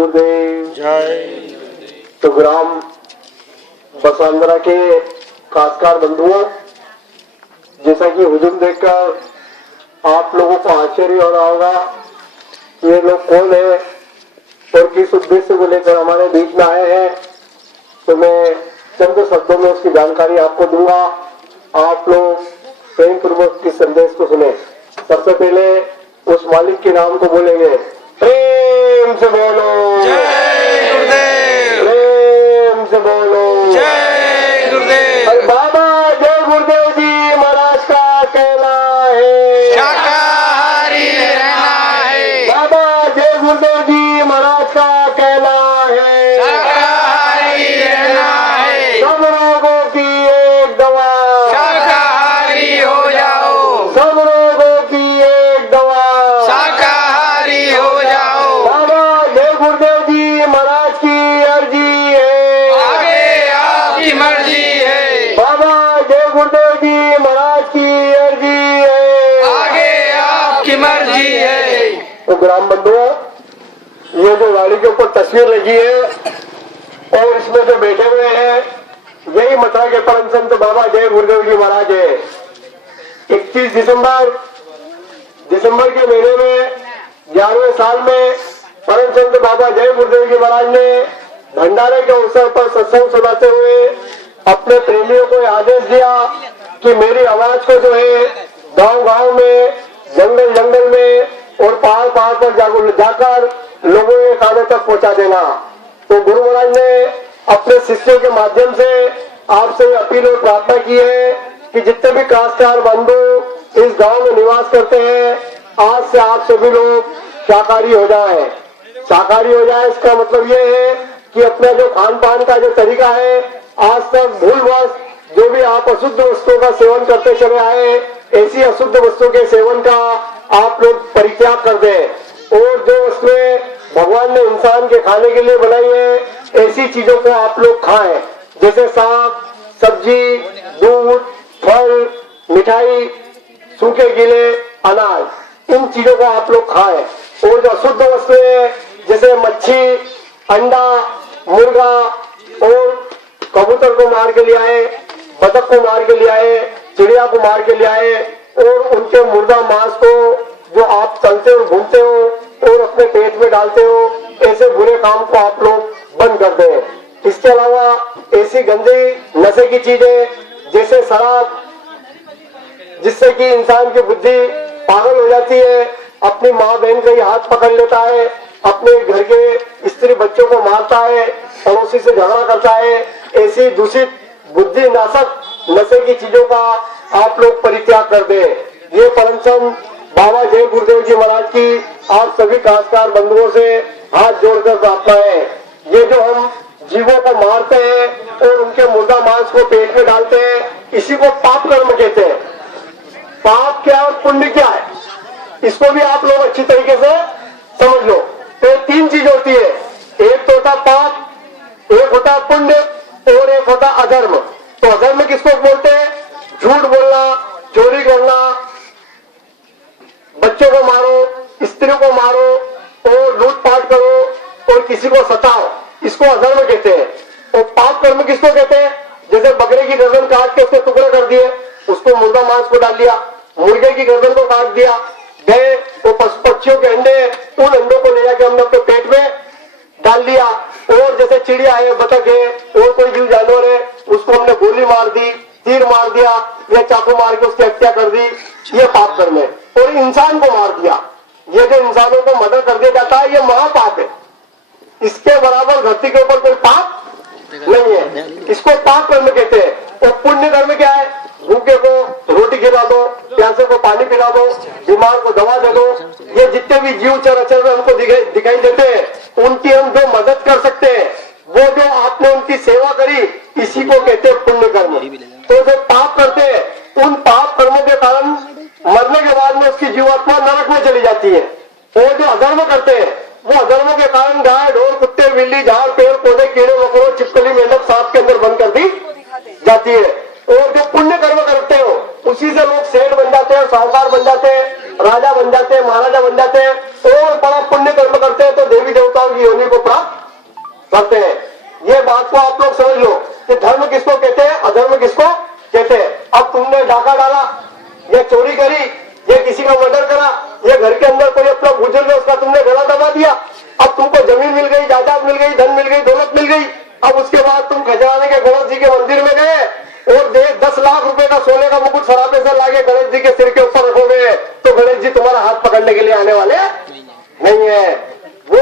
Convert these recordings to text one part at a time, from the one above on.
गुरुदेव जय। तो ग्राम बसांदरा के काश्तकार बंधुओं, जैसा कि हुजूम देखकर आप लोगों को आश्चर्य हो रहा होगा ये लोग कौन है और किस उद्देश्य को लेकर हमारे बीच में आए हैं, तो मैं चंद शब्दों में उसकी जानकारी आपको दूंगा। आप लोग प्रेम पूर्वक इस संदेश को सुने। सबसे पहले उस मालिक के नाम को बोलेंगे, प्रेम से बोलो जय गुरुदेव। प्रेम से बोलो जय गुरुदेव। बाबा जय गुरुदेव जी महाराज का कहना है शाकाहारी रहना है। बाबा जय गुरुदेव जी महाराज का कहना है शाकाहारी रहना है। सब रोगों की एक दवा, शाकाहारी हो जाओ। सब रोगों की एक दवा, शाकाहारी हो जाओ। बाबा जय गुरुदेव जी महाराज की अर्जी है, आगे आपकी मर्जी है। बाबा जय गुरुदेव जी महाराज की अर्जी है, आगे आपकी मर्जी है। तो ग्राम बंधुओं, ये जो गाड़ी के ऊपर तस्वीर लगी है और इसमें जो बैठे हुए हैं यही मथुरा के परम संत बाबा जय गुरुदेव जी महाराज है। 31 दिसंबर के महीने में 11वें साल में परम संत बाबा जय गुरुदेव जी महाराज ने भंडारे के अवसर पर सत्संग सुनाते हुए अपने प्रेमियों को आदेश दिया कि मेरी आवाज को जो है गांव-गांव में, जंगल में और पहाड़ पर जाकर लोगों के कानों तक पहुंचा देना। तो गुरु महाराज ने अपने शिष्यों के माध्यम से आपसे अपील और प्रार्थना की है कि जितने भी काश्तकार बंधु इस गांव में निवास करते हैं, आज से आप सभी लोग शाकाहारी हो जाए। शाकाहारी हो जाए इसका मतलब ये है कि अपना जो खान पान का जो तरीका है, आज तक भूलवश जो भी आप अशुद्ध वस्तुओं का सेवन करते चले आए, ऐसी अशुद्ध वस्तुओं के सेवन का आप लोग परित्याग कर दें और जो वस्तुएं भगवान ने इंसान के खाने के लिए बनाई है, ऐसी चीजों को आप लोग खाएं, जैसे साग, सब्जी, दूध, फल, मिठाई, सूखे गीले अनाज, इन चीजों को आप लोग खाएं। और जो अशुद्ध वस्तुएं जैसे मच्छी, अंडा, मुर्गा और कबूतर को मार के ले आए, बतख को मार के ले आए, चिड़िया को मार के ले आए और उनके मुर्दा मांस को जो आप चलते हो, घूमते हो और अपने पेट में डालते हो, ऐसे बुरे काम को आप लोग बंद कर दें। इसके अलावा ऐसी गंदी नशे की चीजें जैसे शराब, जिससे कि इंसान की बुद्धि पागल हो जाती है, अपनी माँ बहन का ही हाथ पकड़ लेता है, अपने घर के स्त्री बच्चों को मारता है, पड़ोसी से झगड़ा करता है, ऐसी दूषित बुद्धि नाशक नशे की चीजों का आप लोग परित्याग कर दें। ये परम संत बाबा जय गुरुदेव जी महाराज की आप सभी काश्तकार बंधुओं से हाथ जोड़कर प्रार्थना है। ये जो हम जीवों को मारते हैं और उनके मुर्दा मांस को पेट में डालते हैं, इसी को पाप कर्म कहते हैं। पाप क्या और पुण्य क्या है, इसको भी आप लोग अच्छी तरीके से समझ लो। तो 3 चीज होती है, एक तो होता पाप, एक होता पुण्य और एक होता अधर्म। तो अधर्म किसको बोलते हैं? झूठ बोलना, चोरी करना, बच्चों को मारो, स्त्रियों को मारो और लूटपाट करो और किसी को सताओ, इसको अधर्म कहते हैं। और पाप कर्म किसको कहते हैं? जैसे बकरे की गर्दन काट के उसके टुकड़े कर दिए, उसको मुर्दा मांस को डाल दिया, मुर्गे की गर्दन को काट दिया, गए वो पशु पक्षियों के अंडे, उन अंडों को ले जाके हमने अपने पेट में डाल दिया। और जैसे चिड़िया है, बतख है और कोई जीव जानवर है, उसको हमने गोली मार दी, तीर मार दिया या चाकू मार के उसकी हत्या कर दी, ये पाप कर्म है। और इंसान को मार दिया, ये जो इंसानों को मर्डर कर दिया जाता है, ये महापाप है। इसके बराबर धरती के ऊपर कोई पाप नहीं है, इसको पाप कर्म कहते हैं। और पुण्य कर्म क्या है? भूखे को रोटी खिला दो, प्यासे को पानी पिला दो, बीमार को दवा दे दो। ये जितने भी जीव चराचर में हमको दिखाई देते हैं, उनकी हम जो मदद कर सकते हैं, वो जो आपने उनकी सेवा करी, इसी को कहते हैं पुण्य कर्म। तो जो पाप करते हैं, उन पाप कर्मों के कारण मरने के बाद में उसकी जीवात्मा नरक में चली जाती है। और जो अधर्म करते हैं, वो अधर्मों के कारण गाय, ढोर, कुत्ते, बिल्ली, झाड़, पेड़ पौधे, कीड़े मकोड़ों, छिपकली, मेंढक, सांप के अंदर बंद कर दी जाती है। और जो पुण्य कर्म करते हो, उसी से लोग सेठ बन जाते हैं, साहूकार बन जाते हैं, राजा बन जाते हैं, महाराजा बन जाते हैं। और बड़ा पुण्य कर्म करते हैं तो देवी देवताओं की योनि को प्राप्त करते हैं। ये बात को आप लोग समझ लो कि धर्म किसको कहते हैं, अधर्म किसको कहते हैं। अब तुमने डाका डाला, ये चोरी करी, ये किसी का मर्डर करा, ये घर के अंदर कोई अपना बुजुर्ग है उसका तुमने गला दबा दिया, अब तुमको जमीन मिल गई, जायदाद मिल गई, धन मिल गई, दौलत मिल गई। अब उसके बाद तुम खजाने के गणेश जी के मंदिर में गए और 10 लाख रुपए का सोने का मुकुट सरापे से लाके गणेश जी के सिर के ऊपर रखोगे तो गणेश जी तुम्हारा हाथ पकड़ने के लिए आने वाले नहीं है। वो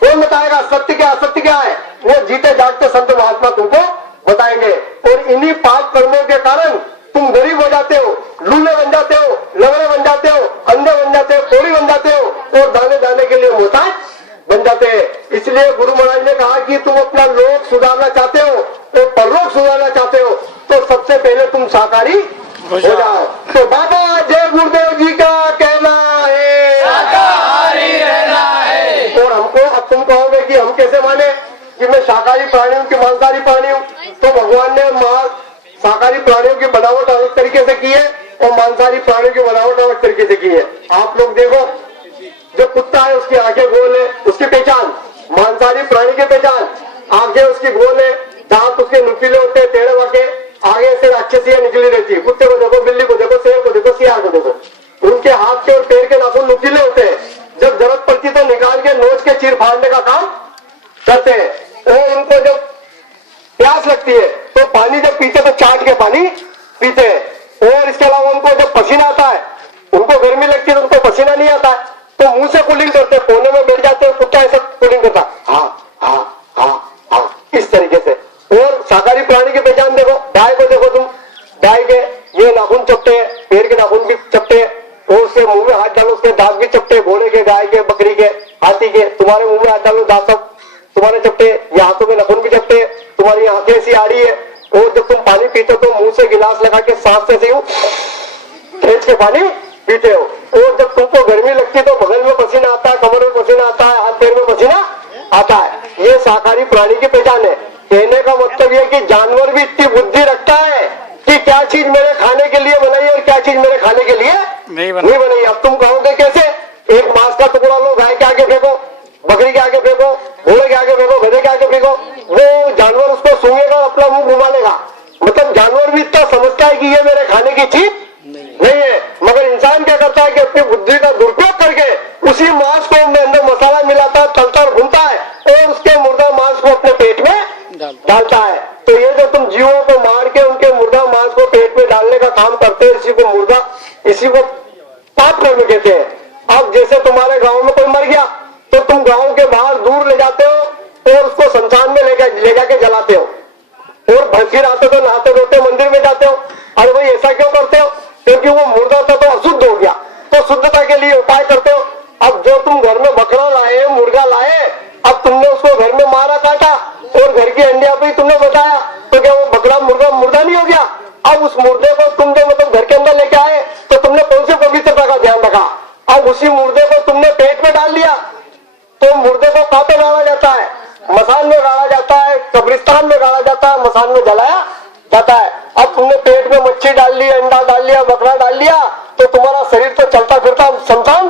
कौन बताएगा सत्य क्या असत्य क्या है? वो जीते जागते संत महात्मा तुमको बताएंगे। और इन्हीं पाप कर्मों के कारण तुम गरीब हो जाते हो, लूले बन जाते हो, लंगड़े बन जाते हो, अंधे बन जाते हो, कोड़ी बन जाते हो और दाने दाने के लिए मोहताज बन जाते हैं। इसलिए गुरु महाराज ने कहा कि तुम अपना लोक सुधारना चाहते हो तो परलोक सुधारना चाहते हो तो सबसे पहले तुम शाकाहारी हो जाओ। तो बाबा जय गुरुदेव जी का कहना है शाकाहारी रहना है। और हमको अब तुम कहोगे कि हम कैसे माने कि मैं शाकाहारी प्राणी हूँ कि मांसाहारी प्राणी हूँ। तो भगवान ने शाकाहारी प्राणियों की बनावट अलग तरीके से की है और मांसाहारी प्राणियों की बनावट अलग तरीके से की है। आप लोग देखो, जो कुत्ता है उसकी आंखें गोल है, उसकी पहचान। मांसाहारी प्राणी की पहचान, आंखें उसकी गोल है, दांत उसके नुकीले होते हैं, टेढ़े वाके, आगे से राक्षसियां निकली रहती है। कुत्ते को देखो, बिल्ली को देखो, शेर को देखो, सियार को देखो, उनके हाथ के और पैर के नाखून नुकीले होते हैं। जब जरूरत पड़ती तो निकाल के नोच के चीर फाड़ने का काम करते हैं। और उनको जब प्यास लगती है तो पानी जब पीते तो चाट के पानी पीते हैं। और इसके अलावा उनको जब पसीना आता है, उनको गर्मी लगती है तो उनको पसीना नहीं आता है तो मुंह से कूलिंग करते, कोने में बैठ जाते हैं, कुत्ता ऐसा कूलिंग करता हाँ हाँ हाँ हाँ इस तरीके से। और शाकाहारी प्राणी की पहचान देखो, गाय को देखो तुम, गाय के ये नाखून चपटे हैं, पैर के नाखून भी चपटे हैं और उसके मुंह में हाथ डालो उसके दांत भी चपटे, घोड़े के, गाय के, बकरी के, हाथी के, तुम्हारे मुंह में हाथ डालो दांत सब तुम्हारे चपटे, ये हाथों में नाखून भी चपटे, तुम्हारी आंखें ऐसी आ रही है। और जब तुम पानी पीते हो तो मुंह से गिलास लगा के सांस से खींच के पानी पीते हो। और जब तुमको गर्मी लगती है तो बगल में पसीना आता है, कमर में पसीना आता है, हाथ पैर में पसीना आता है। ये शाकाहारी प्राणी की पहचान है। कहने का मतलब यह कि जानवर भी इतनी बुद्धि रखता है कि क्या चीज मेरे खाने के लिए बनाई और क्या चीज मेरे खाने के लिए नहीं बनाई। अब तुम कहोगे कैसे? एक मांस का टुकड़ा लो, गाय के आगे फेंको, बकरी के आगे फेंको, घोड़े के आगे फेंको, गधे के आगे फेंको, वो जानवर उसको सूंघेगा, अपना मुंह घुमा लेगा। मतलब जानवर भी इतना समझता है कि ये मेरे खाने की चीज नहीं है। मगर इंसान क्या करता है कि अपनी बुद्धि का दुरुपयोग करके उसी मांस को अंदर मसाला मिलाता है, तलता और भूनता है और उसके मुर्दा मांस को अपने पेट में डालता है। तो ये जो तुम जीवों को मार के उनके मुर्दा मांस को पेट में डालने का काम करते हैं, इसी को मुर्दा, इसी को पाप कर्म कहते हैं। अब जैसे तुम्हारे गांव में कोई मर गया तो तुम गांव के बाहर दूर ले जाते हो और उसको शमशान में ले जाके जलाते हो और फिर आते तो नहाते धोते मंदिर में जाते हो। अरे भाई ऐसा क्यों करते हो? क्योंकि वो मुर्दा था तो अशुद्ध हो गया, तो शुद्धता के लिए उपाय करते हो। अब जो तुम घर में बकरा लाए, मुर्गा लाए, अब तुमने उसको घर में मारा काटा और घर की हंडिया पे तुमने बताया तो क्या वो बकरा मुर्दा नहीं हो गया? अब उस मुर्दे को तुम जो मतलब घर के अंदर लेके आए तो तुमने कौन सी पवित्रता का ध्यान रखा? अब उसी मुर्दे को तुमने पेट में डाल लिया तो मुर्दे को कहाँ पे गाड़ा जाता है? मसान में गाड़ा जाता है, कब्रिस्तान में गाड़ा जाता है, मसान में जलाया जाता है। अब तुमने पेट में मच्छी डाल ली, अंडा डाल लिया, बकरा डाल लिया तो तुम्हारा शरीर तो चलता फिरता शमशान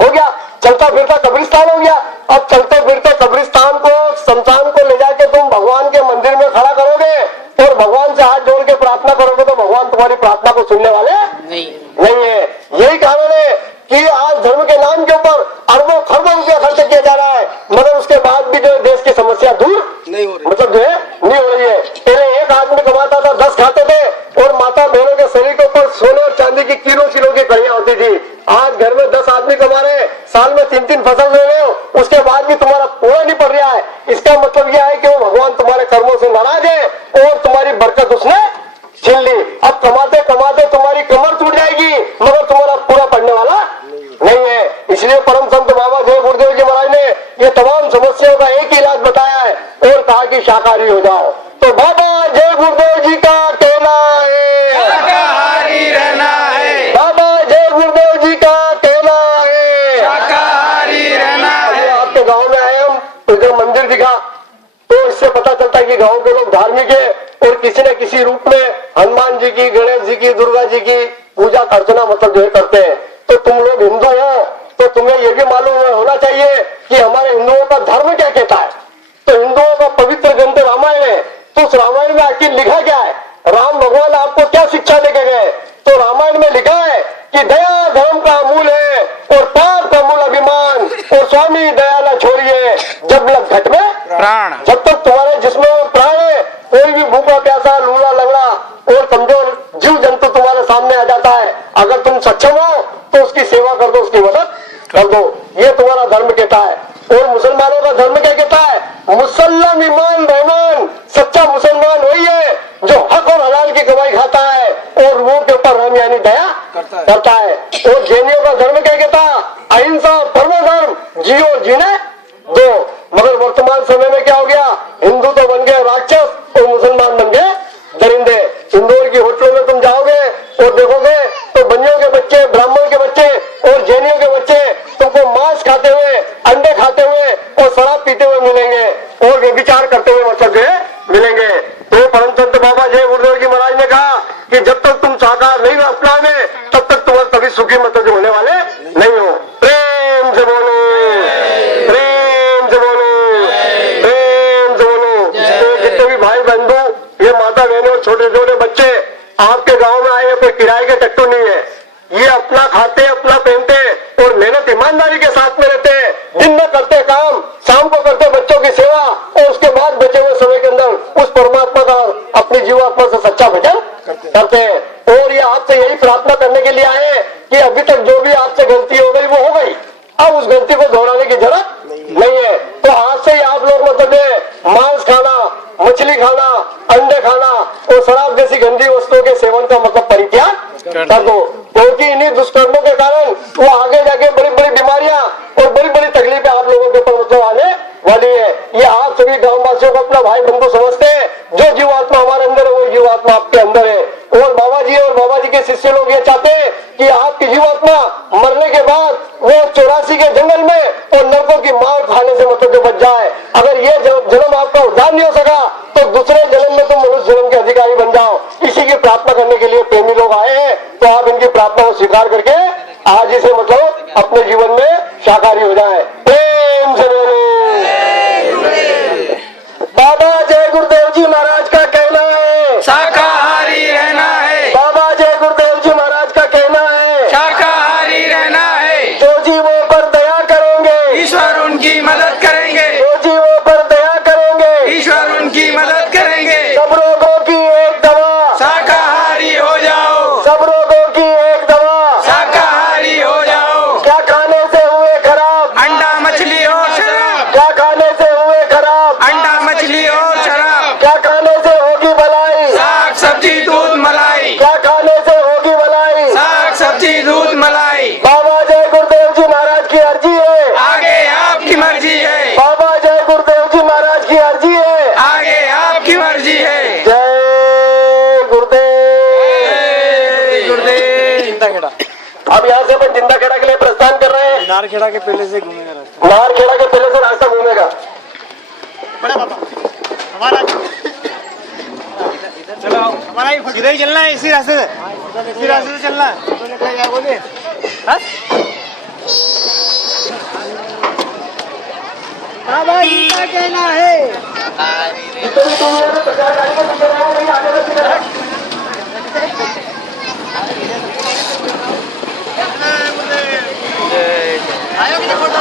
हो गया, चलता फिरता कब्रिस्तान हो गया। अब चलते फिरते कब्रिस्तान को, शमशान को ले जाके तुम भगवान के मंदिर में खड़ा करोगे और भगवान से हाथ जोड़ के प्रार्थना करोगे तो भगवान तुम्हारी प्रार्थना को सुनने वाले नहीं है। यही कारण है कि आज धर्म के नाम के ऊपर अरबों खरबों रुपया खर्च किया जा रहा है मगर उसके बाद भी जो देश की समस्या दूर नहीं हो रही, मतलब जो है नहीं हो रही है। पहले एक आदमी कमाता था, 10 खाते थे और माता बहनों के शरीर के ऊपर सोने और चांदी की किलो की कड़ियां होती थी। आज घर में 10 आदमी कमा रहे, साल में 3-3 फसल ले रहे हो, उसके बाद भी तुम्हारा पूरा नहीं पड़ रहा है। इसका मतलब यह है कि वो भगवान तुम्हारे कर्मों से नाराज है और तुम्हारी बरकत उसने छीन ली। अब कमाते कमाते तुम्हारी कमर टूट जाएगी मगर तुम्हारा पूरा पड़ने वाला नहीं है। इसलिए परम संत बाबा जय गुरुदेव जी महाराज ने ये तमाम समस्याओं का एक ही इलाज बताया है और कहा कि शाकाहारी हो जाओ। तो बाबा जय गुरुदेव जी का कहना है शाकाहारी रहना है। बाबा जय गुरुदेव जी का कहना है शाकाहारी रहना है। आपके गाँव में आए हम, इधर मंदिर दिखा तो इससे पता चलता है कि गाँव के लोग धार्मिक है और किसी न किसी रूप में हनुमान जी की, गणेश जी की, दुर्गा जी की पूजा अर्चना मतलब जो करते हैं। तो तुम लोग हिंदू हो तो तुम्हें ये भी मालूम होना चाहिए कि हमारे हिंदुओं का धर्म क्या कहता है। तो हिंदुओं का पवित्र ग्रंथ रामायण है, तो उस रामायण में आखिर लिखा क्या है, राम भगवान आपको क्या शिक्षा देके गए। तो रामायण में लिखा है कि दया धर्म का मूल है और पाप का मूल अभिमान, और स्वामी दया न छोड़िए जब लग घट में प्राण। जब तक तुम्हारे जिसमें प्राण है, कोई भी भूखा प्यासा लूला लगड़ा और कमजोर जीव जंतु तुम्हारे सामने आ जाता है, अगर तुम सक्षम हो तो उसकी सेवा कर दो, उसकी मदद कर दो। ये तुम्हारा धर्म कहता है। और मुसलमानों का धर्म क्या कहता है, मुसल्लम ईमान रहमान, सच्चा मुसलमान वही है जो हक और हलाल की कमाई खाता है और वो के ऊपर रहम यानी दया करता है। और जैनियों का धर्म क्या कहता है, अहिंसा और परम धर्म, जियो जीने दो। मगर वर्तमान समय में क्या हो गया, हिंदू तो बन गए राक्षस और मुसलमान बन गए दरिंदे। इंदौर की होटलों में तुम जाओगे और देखोगे तो बनियों के बच्चे, ब्राह्मण के बच्चे और जैनियों के बच्चे तुमको मांस खाते हुए, अंडे खाते हुए और शराब पीते हुए मिलेंगे और व्यभिचार करते हुए मतलब जो है मिलेंगे। तो परम संत बाबा जय गुरुदेव जी महाराज ने कहा कि जब तक तुम शाकाहार नहीं अपनाओगे तब तक तुम कभी सुखी मतलब जो होने वाले नहीं हो। प्रेम से बोलो, प्रेम से बोलो, प्रेम से बोलो। तो जितने भी भाई बंधु, ये माता बहनों और छोटे छोटे बच्चे आपके गांव में आए, कोई किराए के टट्टू नहीं है। ये अपना खाते, अपना पहनते और मेहनत ईमानदारी के साथ में रहते हैं। दिन में करते काम, शाम को करते बच्चों की सेवा और उसके बाद बचे हुए समय के अंदर उस परमात्मा का अपनी जीवात्मा से सच्चा भजन करते हैं। और ये आपसे यही प्रार्थना करने के लिए आए कि अभी तक जो भी आपसे गलती हो गई वो हो गई, अब उस गलती को दोहराने की जरूरत नहीं है। तो आज से ही आप लोग मतलब मांस खाना, मछली खाना, अंडे खाना और शराब जैसी गंदी वस्तुओं के सेवन का मतलब परित्याग कर दो, क्योंकि इन्हीं दुष्कर्मों के कारण वो आगे जाके बड़ी बड़ी बीमारियां और बड़ी बड़ी तकलीफें आप लोगों के ऊपर मतलब आने वाली है। ये आप सभी गांववासियों को अपना भाई बंधु समझते हैं। जो जीवात्मा हमारे अंदर है वो जीवात्मा आपके अंदर है। और बाबा जी के शिष्य लोग ये चाहते हैं कि आपकी जीवात्मा मरने के बाद वो 84 के जंगल में और नरकों की मार खाने से मतलब जो बच जाए। अगर ये जन्म आपका उद्धार नहीं हो सका तो दूसरे जन्म में तुम मनुष्य जन्म के अधिकारी बन जाओ। इसी की प्रार्थना करने के लिए प्रेमी लोग आए हैं। तो आप इनकी प्रार्थना को स्वीकार करके आज ही से मतलब अपने जीवन में शाकाहारी हो जाए। प्रेम से बोलो। बाबा जय गुरुदेव जी महाराज का कहना है शाकाहारी रहना है। बाबा जय गुरुदेव जी महाराज का कहना है शाकाहारी रहना है। जो जीवों पर दया करेंगे ईश्वर उनकी मदद करेंगे। जो जीवों पर दया करेंगे ईश्वर उनकी मदद करेंगे। सब रोगों की एक दवा, शाकाहारी हो जाओ। सब रोगों की एक दवा, शाकाहारी हो जाओ। क्या खाने से हुए खराब, अंडा मछली और शराब। क्या खाने से हुए खराब, अंडा मछली और शराब। क्या खाने से होगी भलाई, साग सब्जी दूध मलाई। क्या खाने से होगी भलाई। साग सब्जी दूध मलाई। बाबा जय गुरुदेव जी महाराज की अर्जी है, आगे आपकी मर्जी है। बाबा जय गुरुदेव जी महाराज की अर्जी है, आगे आपकी मर्जी है। जय गुरुदेव। गुरुदेव। जिंदाखेड़ा अब यहाँ से अपन जिंदाखेड़ा के लिए प्रस्थान कर रहे हैं। नारखेड़ा के पहले से घूमेगा रास्ता। नारखेड़ा के पहले से रास्ता घूमेगा। बड़ा बाबा हमारा चलो हमारा इधर ही चलना है, इसी रास्ते से चलना है। क्या बोले बाबा जी का कहना है आयो कि फोटो